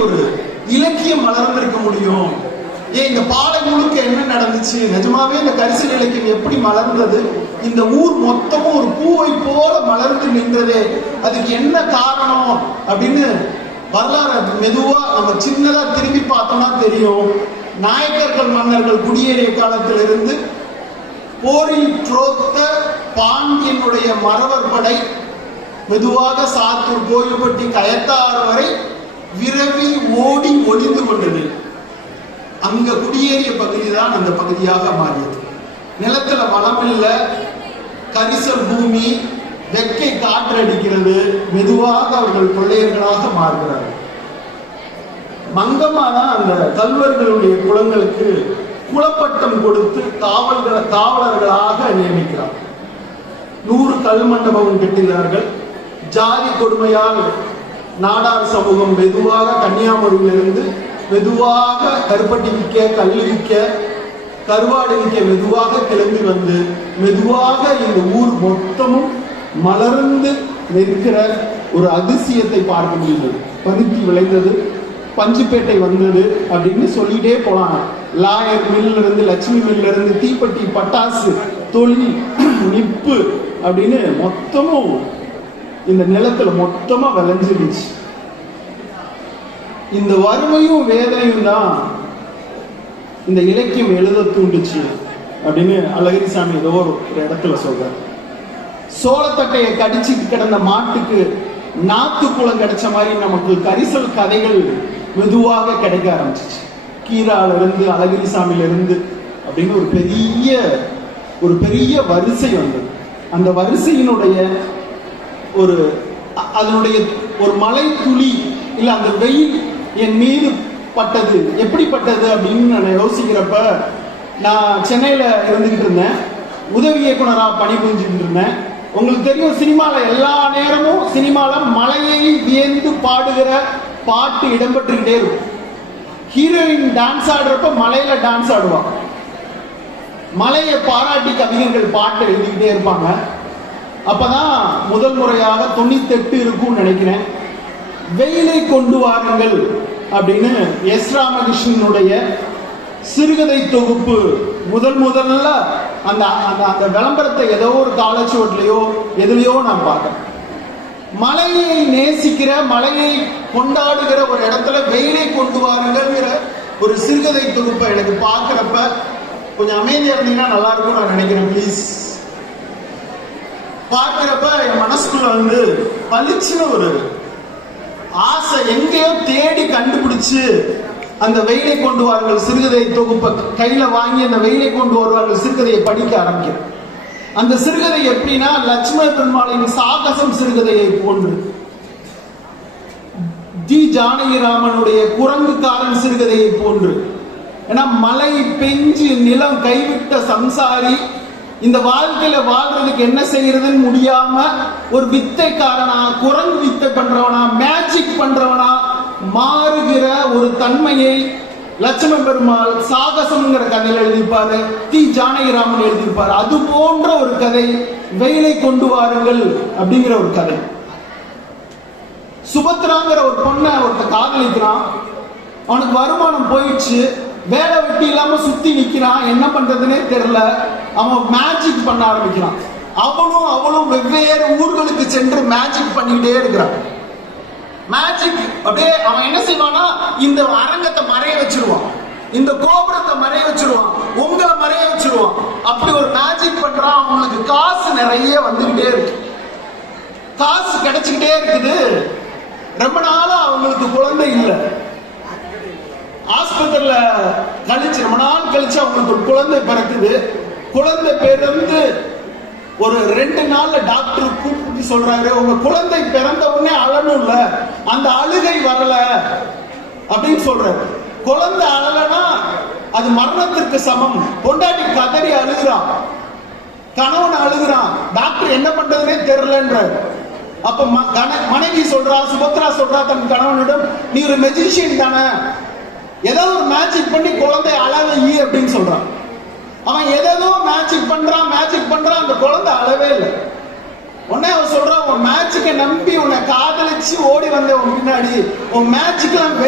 ஒரு இலக்கியம் வளர்ந்திருக்க முடியும். ஏன் இந்த பாலை முழுக்க என்ன நடந்துச்சு? நிஜமாவே இந்த கரிசல் இலக்கியம் எப்படி மலர்ந்தது? இந்த ஊர் மொத்தமும் ஒரு பூவை போல மலர்ந்து நின்றதே. அதுக்கு என்ன காரணம்? அப்படின்னு வரலாறு மெதுவா நம்ம சின்னதா திரும்பி பார்த்தோம்னா தெரியும். நாயக்கர்கள் மன்னர்கள் குடியேறிய காலத்திலிருந்து போரில் துரோத்த பாண்டியனுடைய மறவர் படை மெதுவாக சாத்தூர் கோயில்பட்டி கயத்தாறு வரை விரவி ஓடி ஒளிந்து கொண்டது. அங்க குடியேறிய பகுதி தான் அந்த பகுதியாக மாறியது. நிலத்துல வளம் இல்ல கரிசல் பூமி வெக்கை காற்று அடிக்கிறது மெதுவாக அவர்கள் கொள்ளையர்களாக மாறுகிறார்கள். மங்கம்மா தான் அந்த கல்வர்களுடைய குளங்களுக்கு குளப்பட்டம் கொடுத்து காவல்கள காவலர்களாக நியமிக்கிறார். நூறு கல் மண்டபம் கட்டினார்கள். ஜாதி கொடுமையால் நாடார் சமூகம் மெதுவாக கன்னியாகுமரியிலிருந்து மெதுவாக கருப்பட்டி விற்க கல் விற்க கருவாடு விற்க மெதுவாக கிளம்பி வந்து மெதுவாக இந்த ஊர் மொத்தமும் மலர்ந்து நிற்கிற ஒரு அதிசயத்தை பார்க்க முடிந்தது. பருத்தி விளைந்தது பஞ்சுப்பேட்டை வந்தது அப்படின்னு சொல்லிட்டே போலாம் லாயர் மில்ல இருந்து லட்சுமி மில்ல இருந்து தீப்பெட்டி பட்டாசு தொழில் நிப்பு அப்படின்னு மொத்தமும் இந்த நிலத்துல மொத்தமா விளைஞ்சிடுச்சு. இந்த வறுமையும் வேதனையும் தான் இந்த இலக்கியம் எழுத தூண்டுச்சு அப்படின்னு அழகிரிசாமி ஏதோ ஒரு இடத்துல சொல்றாரு. சோளத்தட்டையை கடிச்சிட்டு கிடந்த மாட்டுக்கு நாத்து குளம் கிடைச்ச மாதிரி நமக்கு கரிசல் கதைகள் மெதுவாக கிடைக்க ஆரம்பிச்சிச்சு. கீரால இருந்து அழகிரிசாமியில இருந்து அப்படின்னு ஒரு பெரிய ஒரு பெரிய வரிசை வந்தது. அந்த வரிசையினுடைய ஒரு அதனுடைய ஒரு மலை துளி இல்ல அந்த வெயில் என் மீது பட்டது. எப்படிப்பட்டது அப்படின்னு நான் யோசிக்கிறப்ப நான் சென்னையில இருந்துகிட்டு இருந்தேன். உதவி இயக்குனராக பணிபுரிஞ்சுட்டு இருந்தேன். உங்களுக்கு தெரியும் சினிமாவில் எல்லா நேரமும் சினிமாவில் மலையை வியந்து பாடுகிற பாட்டு இடம்பெற்றுக்கிட்டே இருக்கும். ஹீரோயின் டான்ஸ் ஆடுறப்ப மலையில டான்ஸ் ஆடுவான் மலையை பாராட்டி கவிஞர்கள் பாட்டு எழுதிக்கிட்டே இருப்பாங்க. அப்பதான் முதல் முறையாக தொண்ணூத்தெட்டு இருக்கும்னு நினைக்கிறேன். வெயிலை கொண்டு வாருங்கள் அப்படின்னு எஸ் ராமகிருஷ்ணனுடைய சிறுகதை தொகுப்பு முதல் முதல்ல அந்த அந்த அந்த விளம்பரத்தை ஏதோ ஒரு காலச்சுவட்லையோ எதுலையோ நான் பார்த்தேன். மலையை நேசிக்கிற மலையை கொண்டாடுகிற ஒரு இடத்துல வெயிலை கொண்டு வாருங்கிற ஒரு சிறுகதை தொகுப்பை எனக்கு பார்க்குறப்ப கொஞ்சம் அமைதியாக இருந்தீங்கன்னா நல்லா இருக்கும்னு நான் நினைக்கிறேன் ப்ளீஸ் பார்க்கிறப்ப என் மனசுக்குள்ள வந்து பளிச்சுன்னு ஒரு ஆசை எங்கேயோ தேடி கண்டுபிடிச்சு அந்த வெயிலை கொண்டு வாருங்கள் சிறுகதை தொகுப்பை கையில வாங்கி அந்த வெயிலை கொண்டு வருவார்கள் சிறுகதையை படிக்க ஆரம்பிக்கும். அந்த சிறுகதை எப்படின்னா லட்சுமண பெருமாளின் சாகசம் சிறுகதையை போன்று. ஜி ஜானகிராமனுடைய குரங்குக்காரன் சிறுகதையை போன்று. ஏன்னா மழை பெஞ்சு நிலம் கைவிட்ட சம்சாரி இந்த வாழ்க்கையில வாழ்றதுக்கு என்ன செய்யறதுன்னு முடியாம ஒரு வித்தைக்காரனா குரங்கு வித்தை பண்றவனா மேஜிக் பண்றவனா மாறுகிற ஒரு தன்மையை லட்சுமண பெருமாள் சாகசம்ங்கிற கதையில எழுதியிருப்பாரு. தி ஜானகிராமன் எழுதியிருப்பாரு. அது போன்ற ஒரு கதை வெயிலை கொண்டு வாருங்கள் அப்படிங்கிற ஒரு கதை. சுபத்ராங்கிற ஒரு பொண்ணை ஒருத்த காதலிக்கிறான். அவனுக்கு வருமானம் போயிடுச்சு. வேலை வெட்டி இல்லாம சுத்தி நிக்கிறான். என்ன பண்றதுன்னே தெரியல. அவன் மேஜிக் பண்ண ஆரம்பிக்கிறான். அவனும் அவளும் வெவ்வேறு ஊர்களுக்கு சென்று மேஜிக் பண்ணிக்கிட்டே இருக்கிறான். மேஜிக் அப்படியே அவன் என்ன செய்வானா இந்த அரங்கத்தை மறைய வச்சிருவான். இந்த கோபுரத்தை மறைய வச்சிருவான். உங்களை மறைய வச்சிருவான். அப்படி ஒரு மேஜிக் பண்றான் அவங்களுக்கு காசு நிறைய வந்துகிட்டே இருக்கு. காசு கிடைச்சுக்கிட்டே இருக்குது. ரொம்ப நாளா அவங்களுக்கு குழந்தை இல்லை. ஆஸ்பத்திரியில கழிச்சு ரொம்ப நாள் கழிச்சு அவங்களுக்கு ஒரு குழந்தை பிறக்குது. குழந்தை பிறந்து ஒரு ரெண்டு நாள்ல டாக்டர் கூப்பிட்டு சொல்றாரு உங்க குழந்தை பிறந்த உடனே அழணும்ல அந்த அழுகை வரல அப்படின்னு சொல்றாரு. குழந்தை அழலனா அது மரணத்திற்கு சமம். பொண்டாட்டி கதறி அழுகிறான் கணவன் அழுகிறான் டாக்டர் என்ன பண்றதுனே தெரியலன்றார். அப்ப ம- கண- மனைவி சொல்றா சுபத்ரா சொல்றா தன் கணவனிடம் நீ ஒரு மெஜிஷியன் தானே. ஏதோ ஒரு மேஜிக் பண்ணி குழந்தை அளவை அப்படின்னு சொல்றான். அவன் எதோ மேஜிக் பண்றான் மேஜிக் பண்றான் அந்த குழந்தை அளவே இல்லை. உடனே அவன் சொல்றான் உன் மேஜிக்கை நம்பி உன்னை காதலிச்சு ஓடி வந்தேன் உன் பின்னாடி உன் மேஜிக்லாம்